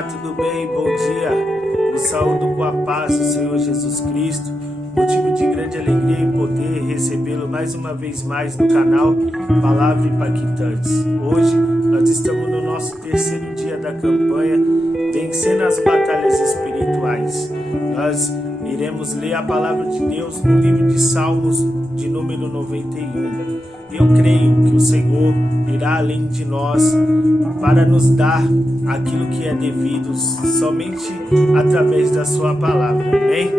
Olá, tudo bem? Bom dia. Eu saúdo com a paz do Senhor Jesus Cristo. Motivo de grande alegria e poder recebê-lo mais no canal Palavra Impactantes. Hoje nós estamos no nosso terceiro dia da campanha Vencendo as Batalhas Espirituais. Nós iremos ler a palavra de Deus no livro de Salmos de número 91. Eu creio que o Senhor irá além de nós para nos dar aquilo que é devido somente através da sua palavra, amém?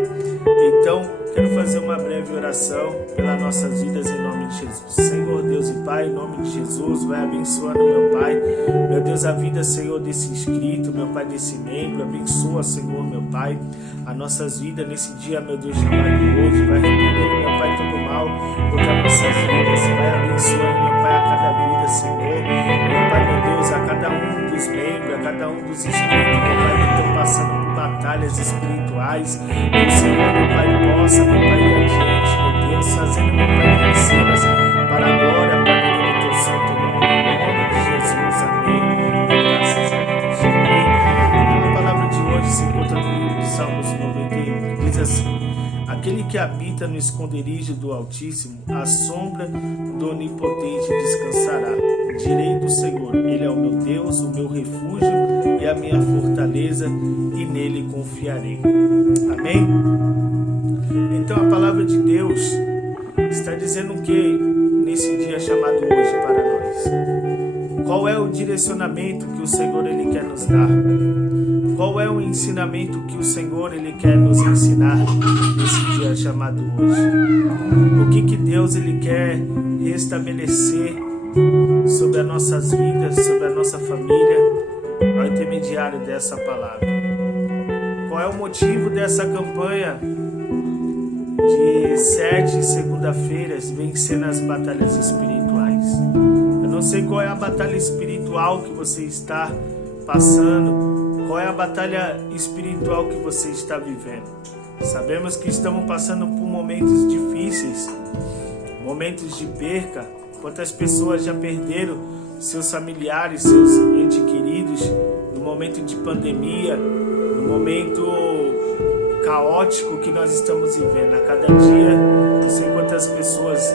Então, quero fazer uma breve oração pelas nossas vidas em nome de Jesus. Senhor Deus e Pai, em nome de Jesus, vai abençoando meu Pai. Meu Deus, a vida, Senhor, desse inscrito, meu Pai, desse membro. Abençoa, Senhor, meu Pai, as nossas vidas nesse dia, meu Deus, chamado hoje. Vai repreendendo, meu Pai, todo mal contra nossas vidas. Vai abençoando, meu Pai, a cada vida, Senhor. Meu Pai, meu Deus, a cada um dos membros, a cada um dos inscritos, meu Pai, que estão passando por batalhas espirituais. Que o Senhor, meu Pai, possa, meu Pai, ir adiante, meu Deus, fazendo, meu Pai, vencê-las para a glória, para a glória do teu santo nome. Em nome de Jesus, amém. Graças a Deus, amém. A palavra de hoje se encontra no livro de Salmos 91, que diz assim: aquele que habita no esconderijo do Altíssimo, a sombra do Onipotente descansará. Direi do Senhor, Ele é o meu Deus, o meu refúgio e a minha fortaleza, e nele confiarei. Amém? Então a palavra de Deus está dizendo o que nesse dia chamado hoje para nós? Qual é o direcionamento que o Senhor Ele quer nos dar? Qual é o ensinamento que o Senhor Ele quer nos ensinar nesse dia chamado hoje? O que Deus Ele quer restabelecer sobre as nossas vidas, sobre a nossa família, ao intermediário dessa palavra? Qual é o motivo dessa campanha de 7 segunda-feiras, vencendo as batalhas espirituais? Eu não sei qual é a batalha espiritual que você está passando, qual é a batalha espiritual que você está vivendo. Sabemos que estamos passando por momentos difíceis, momentos de perca. Quantas pessoas já perderam seus familiares, seus entes queridos, no momento de pandemia, no momento caótico que nós estamos vivendo. A cada dia, não sei quantas pessoas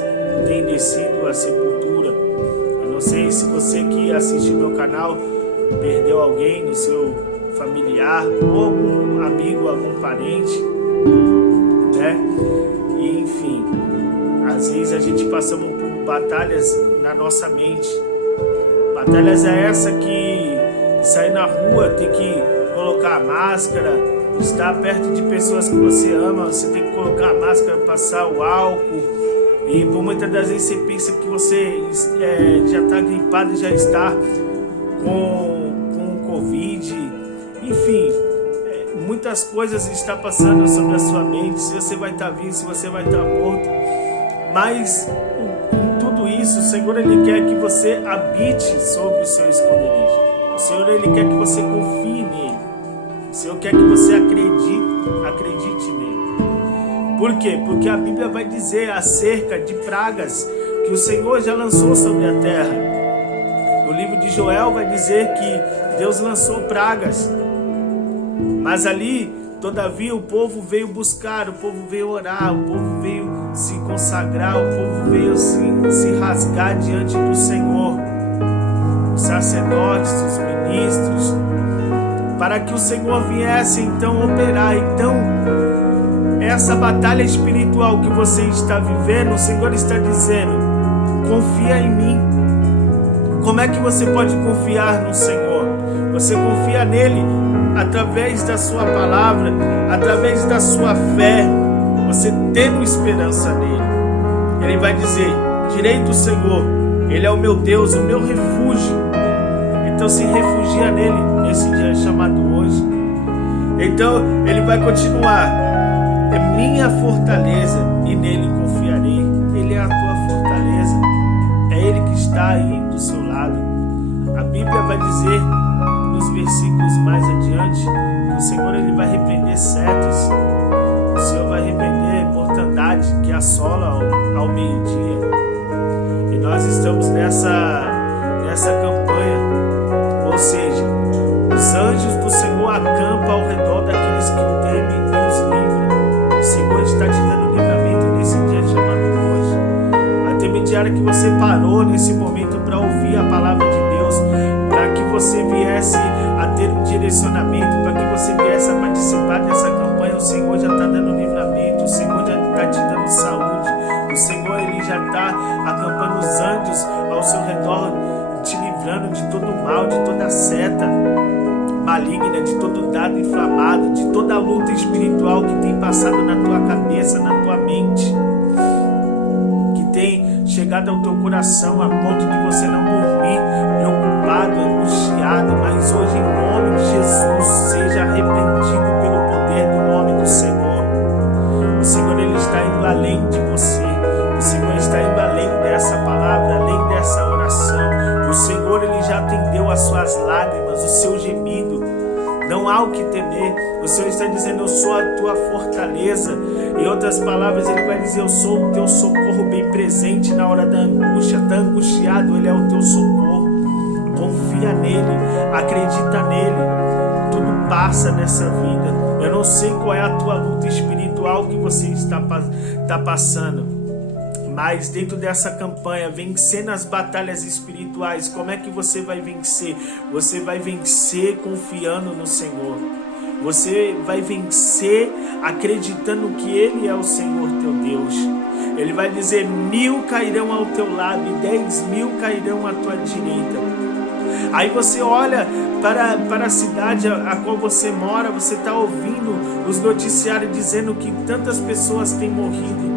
têm descido à sepultura. Eu não sei se você que assiste meu canal perdeu alguém no seu familiar, ou algum amigo, algum parente, né? E, enfim, às vezes a gente passa por batalhas na nossa mente. Batalhas é essa que sair na rua, tem que colocar a máscara, estar perto de pessoas que você ama, você tem que colocar a máscara, passar o álcool, e por muitas das vezes você pensa que você já está gripado e já está com Covid, enfim, muitas coisas estão passando sobre a sua mente, se você vai estar vivo, se você vai estar morto, mas em tudo isso, o Senhor Ele quer que você habite sobre o seu esconderijo. O Senhor Ele quer que você confie nele. O Senhor quer que você acredite nele. Por quê? Porque a Bíblia vai dizer acerca de pragas que o Senhor já lançou sobre a terra. No livro de Joel vai dizer que Deus lançou pragas. Mas ali, todavia, o povo veio buscar, o povo veio orar, o povo veio se consagrar, o povo veio se rasgar diante do Senhor. Os sacerdotes, os ministros, para que o Senhor viesse então operar. Então, essa batalha espiritual que você está vivendo, o Senhor está dizendo: confia em mim. Como é que você pode confiar no Senhor? Você confia nele através da sua palavra, através da sua fé, você tendo esperança nele. Ele vai dizer: direi do Senhor, Ele é o meu Deus, o meu refúgio. Então se refugia nele nesse dia chamado hoje. Então ele vai continuar: é minha fortaleza e nele confiarei. Ele é a tua fortaleza, é Ele que está aí do seu lado. A Bíblia vai dizer nos versículos mais adiante que o Senhor Ele vai repreender setas, o Senhor vai repreender mortandade que assola ao meio-dia. E nós estamos nessa campanha, ou seja, os anjos do Senhor você viesse a ter um direcionamento, para que você viesse a participar dessa campanha. O Senhor já está dando livramento, o Senhor já está te dando saúde, o Senhor ele já está acampando os anjos ao seu redor, te livrando de todo mal, de toda seta maligna, de todo dado inflamado, de toda luta espiritual que tem passado na tua cabeça, na tua mente, que tem chegado ao teu coração a ponto de você não dormir preocupado, angustiado. Mas hoje, em nome de Jesus, seja repreendido pelo poder do nome do Senhor. O Senhor ele está indo além de você, o Senhor está indo além dessa palavra, além dessa oração. O Senhor ele já atendeu as suas lágrimas, o seu gemido. Não há o que temer. O Senhor está dizendo: eu sou a tua fortaleza. Em outras palavras, ele vai dizer: eu sou o teu socorro bem presente na hora da angústia. Está angustiado, ele é o teu socorro. Confia nele, acredita nele. Tudo passa nessa vida. Eu não sei qual é a tua luta espiritual que você está passando, mas dentro dessa campanha, vencendo as batalhas espirituais, como é que você vai vencer? Você vai vencer confiando no Senhor. Você vai vencer acreditando que Ele é o Senhor teu Deus. Ele vai dizer: 1000 cairão ao teu lado e 10.000 cairão à tua direita. Aí você olha para a cidade a qual você mora, você está ouvindo os noticiários dizendo que tantas pessoas têm morrido.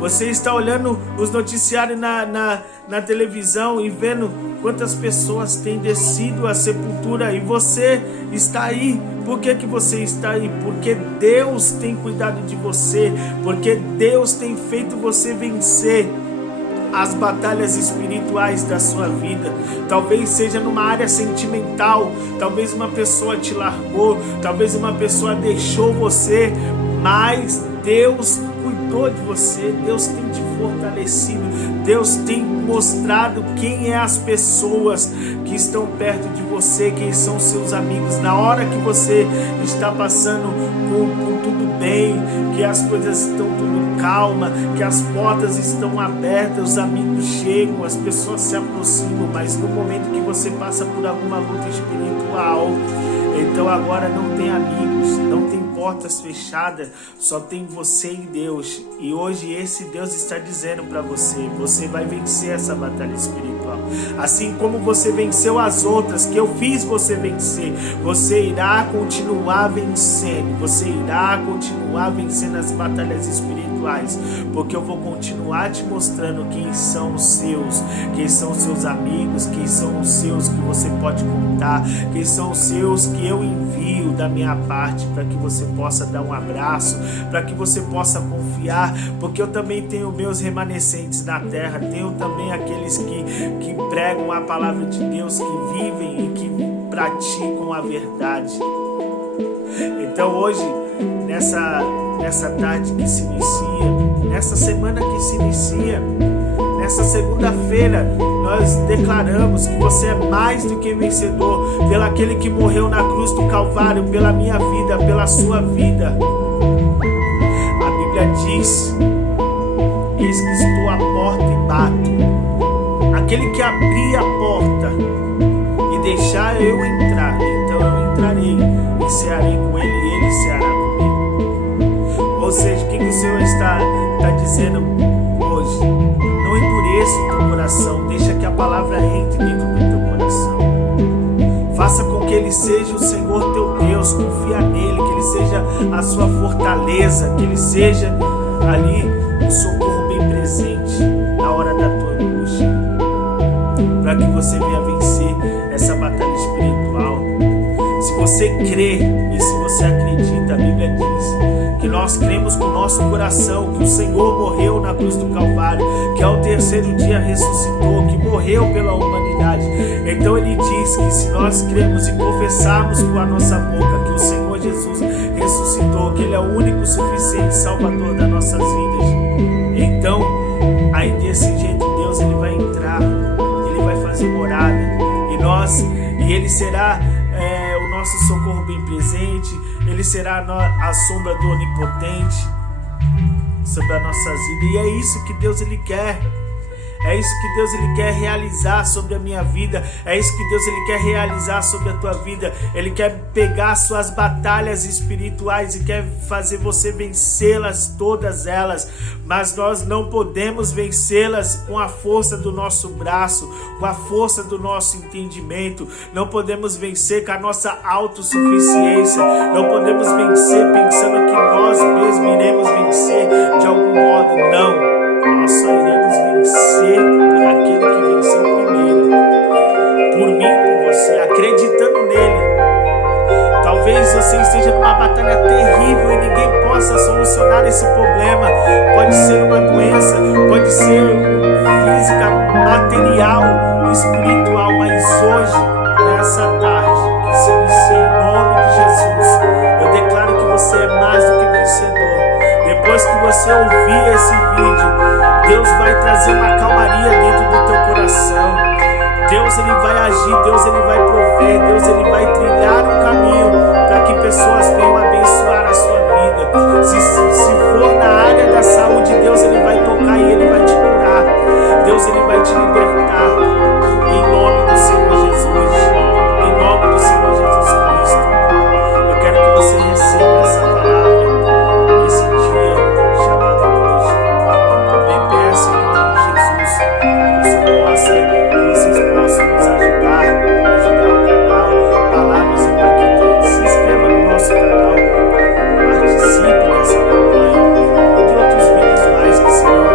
Você está olhando os noticiários na televisão e vendo quantas pessoas têm descido à sepultura, e você está aí. Por que você está aí? Porque Deus tem cuidado de você, porque Deus tem feito você vencer as batalhas espirituais da sua vida. Talvez seja numa área sentimental, talvez uma pessoa te largou, talvez uma pessoa deixou você, mas Deus cuidou de você, Deus tem te fortalecido, Deus tem mostrado quem é as pessoas que estão perto de você, quem são seus amigos. Na hora que você está passando por tudo bem, que as coisas estão tudo calma, que as portas estão abertas, os amigos chegam, as pessoas se aproximam. Mas no momento que você passa por alguma luta espiritual, então agora não tem amigos, não tem portas fechadas, só tem você e Deus. E hoje esse Deus está dizendo para você: você vai vencer essa batalha espiritual. Assim como você venceu as outras que eu fiz você vencer, você irá continuar vencendo. Você irá continuar vencendo as batalhas espirituais, porque eu vou continuar te mostrando quem são os seus amigos, quem são os seus que você pode contar, quem são os seus que eu envio da minha parte, para que você possa dar um abraço, para que você possa confiar, porque eu também tenho meus remanescentes na terra, tenho também aqueles que pregam a palavra de Deus, que vivem e que praticam a verdade. Então hoje, nessa tarde que se inicia, nessa semana que se inicia, nessa segunda-feira, nós declaramos que você é mais do que vencedor pelo aquele que morreu na cruz do Calvário, pela minha vida, pela sua vida. A Bíblia diz: eis que estou à porta e bato. Aquele que abrir a porta e deixar eu entrar, então eu entrarei e cearei com ele e ele ceará comigo. Ou seja, o que o Senhor está dizendo hoje? Não endureça o teu coração, deixa que a palavra entre dentro do teu coração. Faça com que Ele seja o Senhor teu Deus, confia nele, que Ele seja a sua fortaleza, que Ele seja ali o socorro bem presente na hora da tua angústia, para que você venha vencer essa batalha espiritual. Se você crê e se você acredita, a Bíblia diz que nós cremos com o nosso coração que o Senhor morreu na cruz do Calvário, que ao terceiro dia ressuscitou, que morreu pela humanidade. Então ele diz que se nós cremos e confessarmos com a nossa boca que o Senhor Jesus ressuscitou, que Ele é o único suficiente Salvador das nossas vidas, então aí desse jeito Deus ele vai entrar, Ele vai fazer morada e Ele será o nosso socorro bem presente. Ele será a sombra do Onipotente sobre as nossas vidas. E é isso que Deus ele quer. É isso que Deus ele quer realizar sobre a minha vida. É isso que Deus ele quer realizar sobre a tua vida. Ele quer pegar suas batalhas espirituais e quer fazer você vencê-las, todas elas. Mas nós não podemos vencê-las com a força do nosso braço, com a força do nosso entendimento. Não podemos vencer com a nossa autossuficiência. Não podemos vencer pensando que nós mesmos iremos vencer de algum modo. Não. Nós só iremos vencer por aquele que venceu primeiro. Por mim, por você, acreditando nele. Talvez você esteja numa batalha terrível e ninguém possa solucionar esse problema. Pode ser uma doença, pode ser física, material, espiritual, mas hoje, nessa tarde, que se inicia em nome de Jesus, eu declaro que você é mais do que vencedor. Depois que você ouvir esse vídeo, Deus vai trazer uma calmaria dentro do teu coração. Deus ele vai agir, Deus ele vai prover, Deus ele vai trilhar um caminho para que pessoas venham abençoar a sua vida. Se for na área da saúde, Deus ele vai tocar e ele vai te curar. Deus ele vai te libertar. Em nome do Senhor Jesus. Em nome do Senhor Jesus Cristo. Eu quero que você receba essa palavra nesse dia chamado hoje. Também peço em nome de Jesus que vocês possam nos ajudar o canal, palavras impactantes. Se inscreva no nosso canal, participe dessa campanha e de outros vídeos mais que serão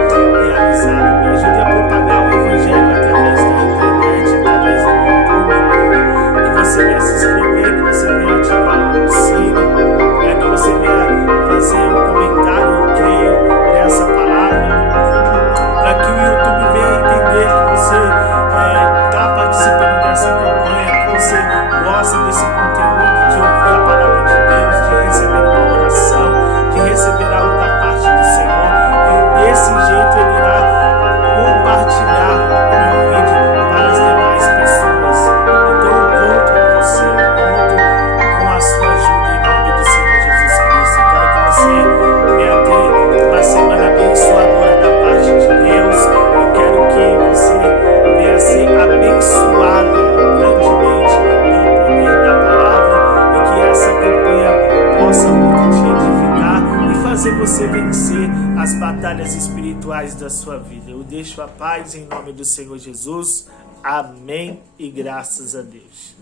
realizados. Me ajude a propagar o Evangelho através da internet, através do YouTube. Que você venha se inscrever, que você venha ativar o sino, que você venha fazer um comentário, eu creio, nessa palavra, para que o YouTube venha entender que você está participando dessa campanha, que você gosta desse conteúdo, de ouvir a palavra de Deus, de receber uma oração, de receber algo da parte do Senhor, e desse jeito ele irá compartilhar o meu vídeo para as demais pessoas. Então eu conto com você, eu conto com a sua ajuda em nome do Senhor Jesus Cristo. Eu quero que você venha ter uma semana abençoadora da parte de Deus. Eu quero que você venha ser abençoado grandemente pelo poder da palavra e que essa campanha possa muito te edificar e fazer você vencer as batalhas espirituais da sua vida. Eu deixo a paz em nome do Senhor Jesus. Amém e graças a Deus.